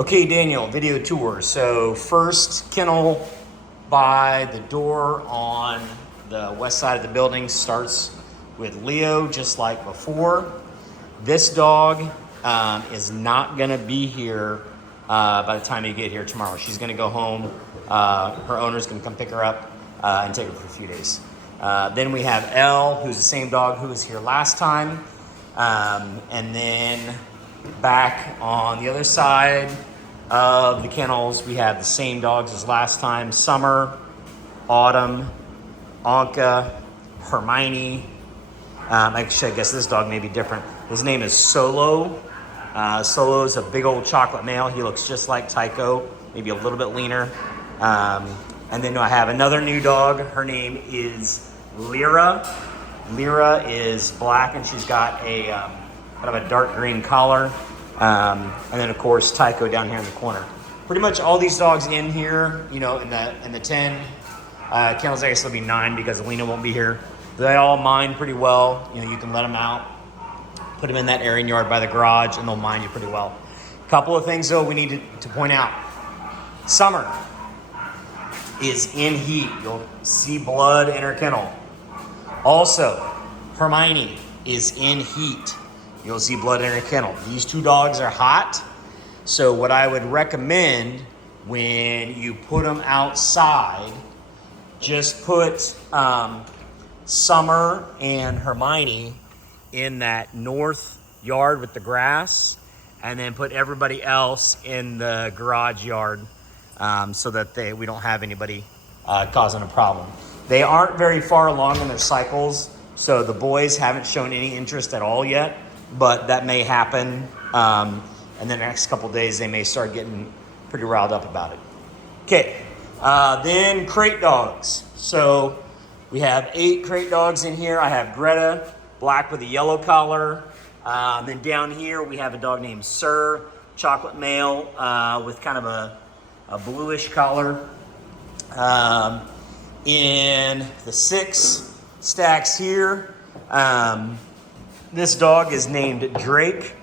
Okay, Daniel, video tour. So first kennel by the door on the west side of the building starts with Leo, just like before. This dog is not gonna be here by the time you get here tomorrow. She's gonna go home. Her owner's gonna come pick her up and take her for a few days. Then we have Elle, who's the same dog who was here last time. And then back on the other side of the kennels, we have the same dogs as last time: Summer, Autumn, Anka, Hermione. Actually, I guess this dog may be different. His name is Solo. Solo is a big old chocolate male. He looks just like Tycho, maybe a little bit leaner. And then I have another new dog. Her name is Lyra. Lyra is black and she's got a kind of a dark green collar. And then of course Tycho down here in the corner. Pretty much all these dogs in here, you know, in the 10 kennels. I guess there'll be 9 because Alina won't be here. They all mind pretty well. You know, you can let them out, put them in that airing yard by the garage, and they'll mind you pretty well. A couple of things though we need to point out. Summer is in heat. You'll see blood in her kennel. Also, Hermione is in heat. You'll see blood in her kennel. These two dogs are hot. So what I would recommend when you put them outside, just put Summer and Hermione in that north yard with the grass, and then put everybody else in the garage yard so that we don't have anybody causing a problem. They aren't very far along in their cycles, so the boys haven't shown any interest at all yet, but that may happen. And the next couple days, they may start getting pretty riled up about it. Okay, then crate dogs. So we have 8 crate dogs in here. I have Greta, black with a yellow collar. Then down here, we have a dog named Sir, chocolate male with kind of a bluish collar. In the 6 stacks here, this dog is named Drake.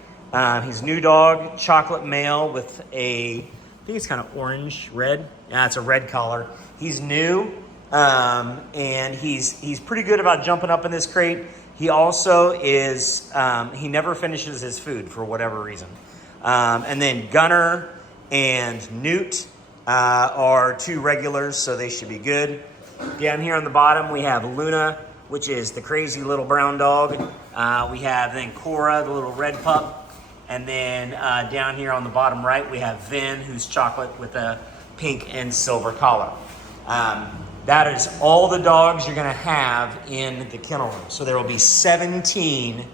He's a new dog, chocolate male with I think it's kind of orange, red. Yeah, it's a red collar. He's new, and he's pretty good about jumping up in this crate. He also is, he never finishes his food for whatever reason. And then Gunner and Newt are 2 regulars, so they should be good. Down here on the bottom, we have Luna, which is the crazy little brown dog. We have then Cora, the little red pup. And then down here on the bottom right, we have Vin, who's chocolate with a pink and silver collar. That is all the dogs you're gonna have in the kennel room. So there will be 17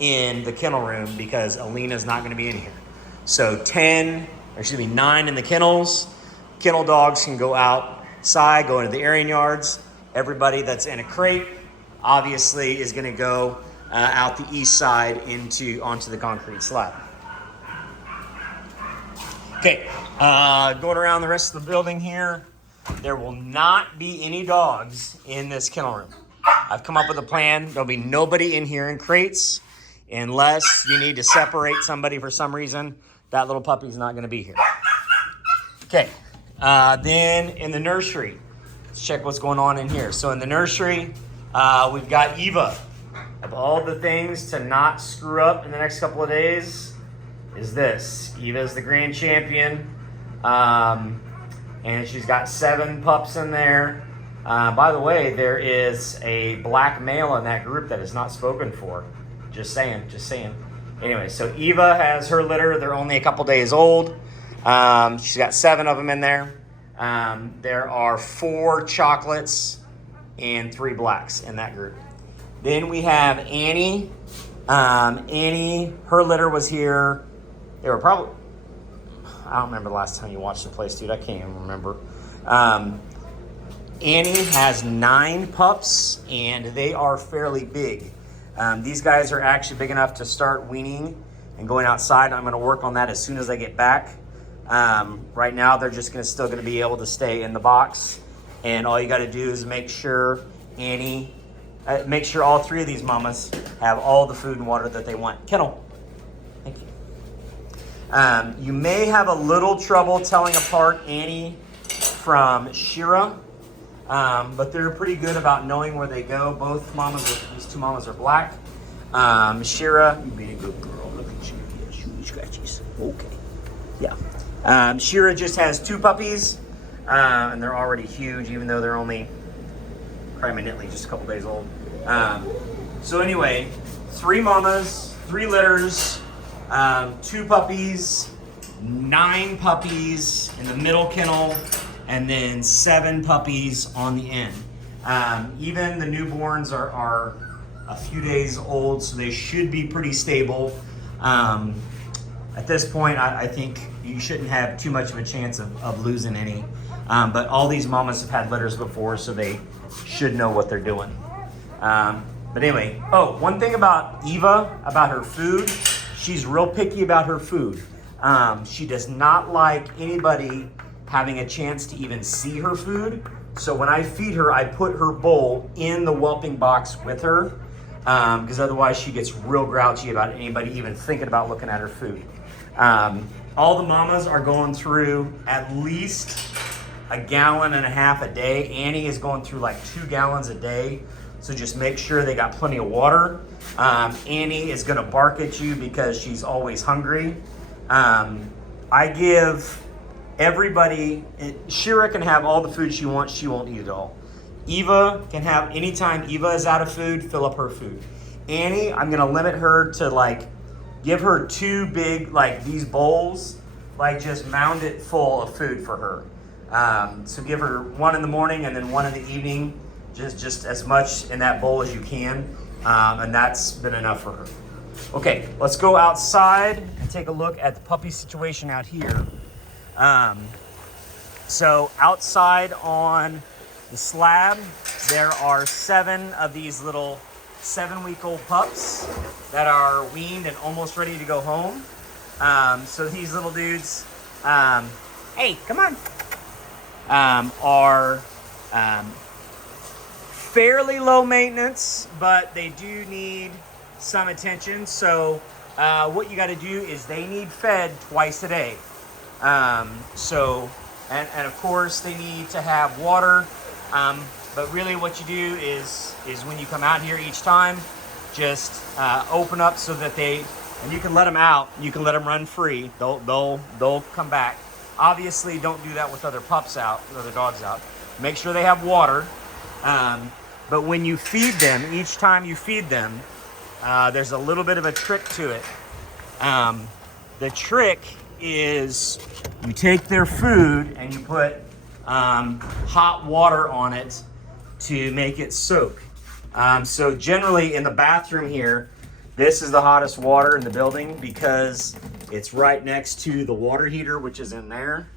in the kennel room because Alina's not gonna be in here. So 9 in the kennels. Kennel dogs can go outside, go into the airing yards. Everybody that's in a crate obviously is gonna go out the east side onto the concrete slab. Okay, going around the rest of the building here, there will not be any dogs in this kennel room. I've come up with a plan. There'll be nobody in here in crates unless you need to separate somebody for some reason. That little puppy's not gonna be here. Okay, then in the nursery, let's check what's going on in here. So in the nursery, we've got Eva. Of all the things to not screw up in the next couple of days is this. Eva's the grand champion. And she's got 7 pups in there. By the way, there is a black male in that group that is not spoken for. Just saying. Anyway, so Eva has her litter. They're only a couple days old. She's got 7 of them in there. There are 4 chocolates and 3 blacks in that group. Then we have Annie. Annie, her litter was here. They were probably, I don't remember the last time you watched the place, dude. I can't even remember. Annie has 9 pups, and they are fairly big. These guys are actually big enough to start weaning and going outside. I'm going to work on that as soon as I get back. Right now, they're just still going to be able to stay in the box. And all you got to do is make sure make sure all 3 of these mamas have all the food and water that they want. Kennel. Thank you. You may have a little trouble telling apart Annie from Shira, but they're pretty good about knowing where they go. Both mamas, these two mamas are black. Shira, you being a good girl. Look at you. Yes, you scratchies. Okay. Yeah. Shira just has 2 puppies, and they're already huge, even though they're only minutely just a couple days old. So anyway, 3 mamas, 3 litters, 2 puppies, 9 puppies in the middle kennel, and then 7 puppies on the end. Even the newborns are a few days old, so they should be pretty stable. At this point, I think you shouldn't have too much of a chance of losing any. But all these mamas have had litters before, so they should know what they're doing. But anyway, one thing about Eva, about her food, she's real picky about her food. She does not like anybody having a chance to even see her food. So when I feed her, I put her bowl in the whelping box with her, because otherwise she gets real grouchy about anybody even thinking about looking at her food. All the mamas are going through at least 1.5 gallons a day. Annie is going through like 2 gallons a day. So just make sure they got plenty of water. Annie is gonna bark at you because she's always hungry. I give everybody, Shira can have all the food she wants, she won't eat it all. Eva can have, anytime Eva is out of food, fill up her food. Annie, I'm gonna limit her to give her 2 big, these bowls, just mound it full of food for her. So give her 1 in the morning and then 1 in the evening, just as much in that bowl as you can. And that's been enough for her. Okay, let's go outside and take a look at the puppy situation out here. So outside on the slab, there are 7 of these little 7-week-old pups that are weaned and almost ready to go home. So these little dudes, hey, come on, are fairly low maintenance, but they do need some attention. So what you got to do is they need fed twice a day. And of course they need to have water. But really what you do is when you come out here each time, just open up so that and you can let them out, you can let them run free. They'll come back. Obviously don't do that with other pups out, with other dogs out. Make sure they have water. But when you feed them, each time you feed them, there's a little bit of a trick to it. The trick is you take their food and you put hot water on it to make it soak. So generally in the bathroom here, this is the hottest water in the building because it's right next to the water heater, which is in there.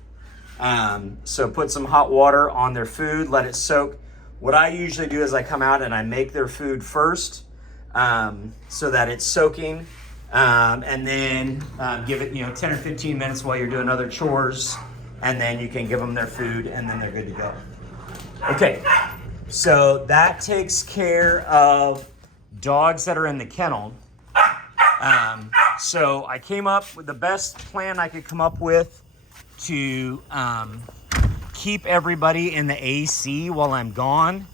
So put some hot water on their food, let it soak. What I usually do is I come out and I make their food first, so that it's soaking, and then give it 10 or 15 minutes while you're doing other chores, and then you can give them their food and then they're good to go. Okay, so that takes care of dogs that are in the kennel. So I came up with the best plan I could come up with to keep everybody in the AC while I'm gone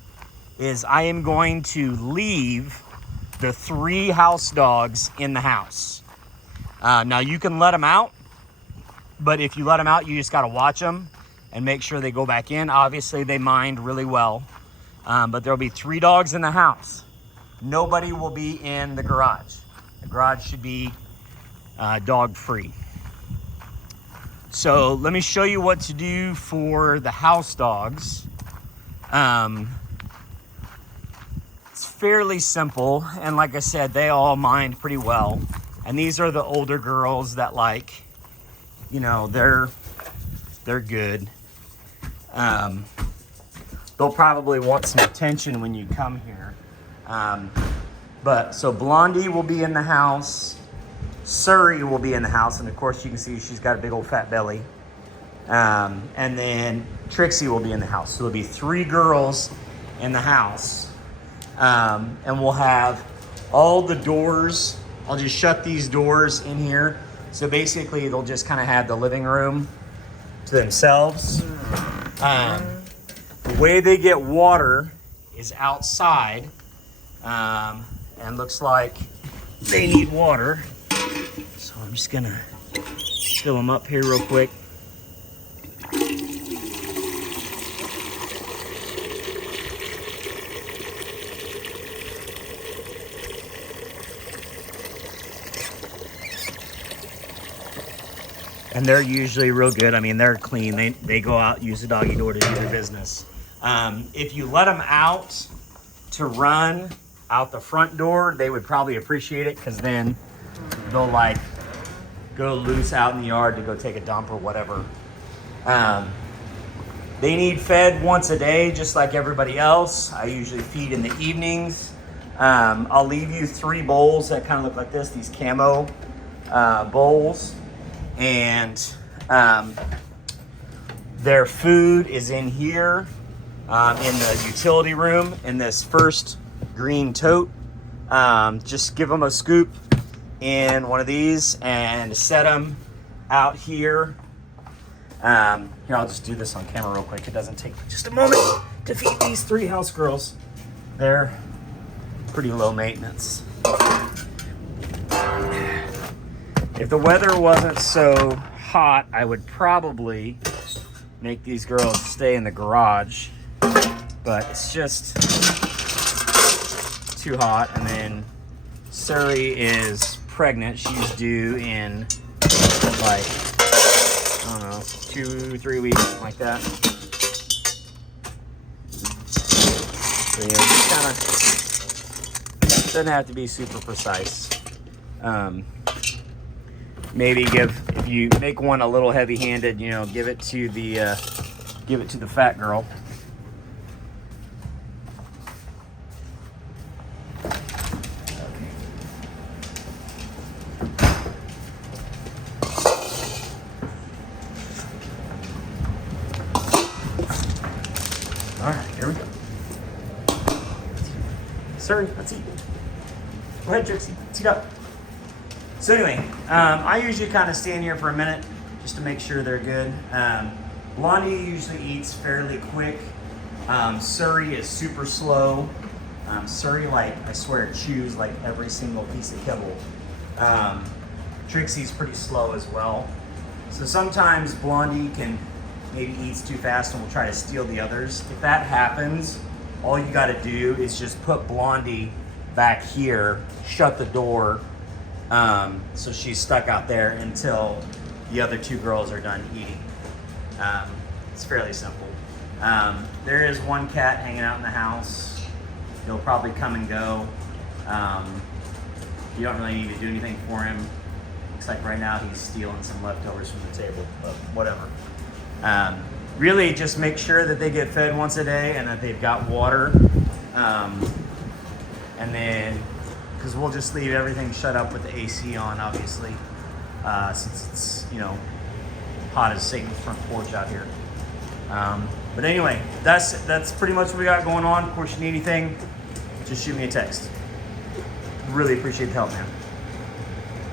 is I am going to leave the 3 house dogs in the house. Now you can let them out, but if you let them out, you just got to watch them and make sure they go back in. Obviously they mind really well, but there'll be 3 dogs in the house. Nobody will be in the garage. The garage should be dog free. So let me show you what to do for the house dogs. It's fairly simple, and like I said, they all mind pretty well. And these are the older girls that they're good. They'll probably want some attention when you come here. So Blondie will be in the house. Surrey will be in the house, and of course you can see she's got a big old fat belly. And then Trixie will be in the house. So there'll be 3 girls in the house. And we'll have all the doors. I'll just shut these doors in here So basically, they'll just kind of have the living room to themselves. The way they get water is outside, and looks like they need water. So I'm just gonna fill them up here real quick. And they're usually real good. I mean, they're clean. They go out, use the doggy door to do their business. If you let them out to run out the front door, they would probably appreciate it, because then they'll like go loose out in the yard to go take a dump or whatever. They need fed once a day, just like everybody else. I usually feed in the evenings. I'll leave you 3 bowls that kind of look like this, these camo bowls. And their food is in here, in the utility room, in this first green tote. Just give them a scoop in one of these and set them out here. Here, I'll just do this on camera real quick. It doesn't take just a moment to feed these 3 house girls. They're pretty low maintenance. If the weather wasn't so hot, I would probably make these girls stay in the garage, but it's just too hot. And then Surrey is pregnant. She's due in like, I don't know, 2-3 weeks, something like that. So yeah, just kind of doesn't have to be super precise. Maybe if you make one a little heavy-handed, you know, give it to the fat girl. All right, here we go. Sorry, let's eat. Go ahead, Trixie. Let's eat up. So anyway, I usually kind of stand here for a minute just to make sure they're good. Blondie usually eats fairly quick. Surrey is super slow. Surrey, like, I swear, chews like every single piece of kibble. Trixie's pretty slow as well. So sometimes Blondie can maybe eats too fast and will try to steal the others. If that happens, all you got to do is just put Blondie back here, shut the door, so she's stuck out there until the other 2 girls are done eating. It's fairly simple. There is one cat hanging out in the house. He'll probably come and go. You don't really need to do anything for him. Looks like right now he's stealing some leftovers from the table, but whatever. Really just make sure that they get fed once a day and that they've got water. And then, because we'll just leave everything shut up with the AC on, obviously, since it's, you know, hot as Satan's front porch out here. But anyway, that's pretty much what we got going on. Of course, you need anything, just shoot me a text. Really appreciate the help, man.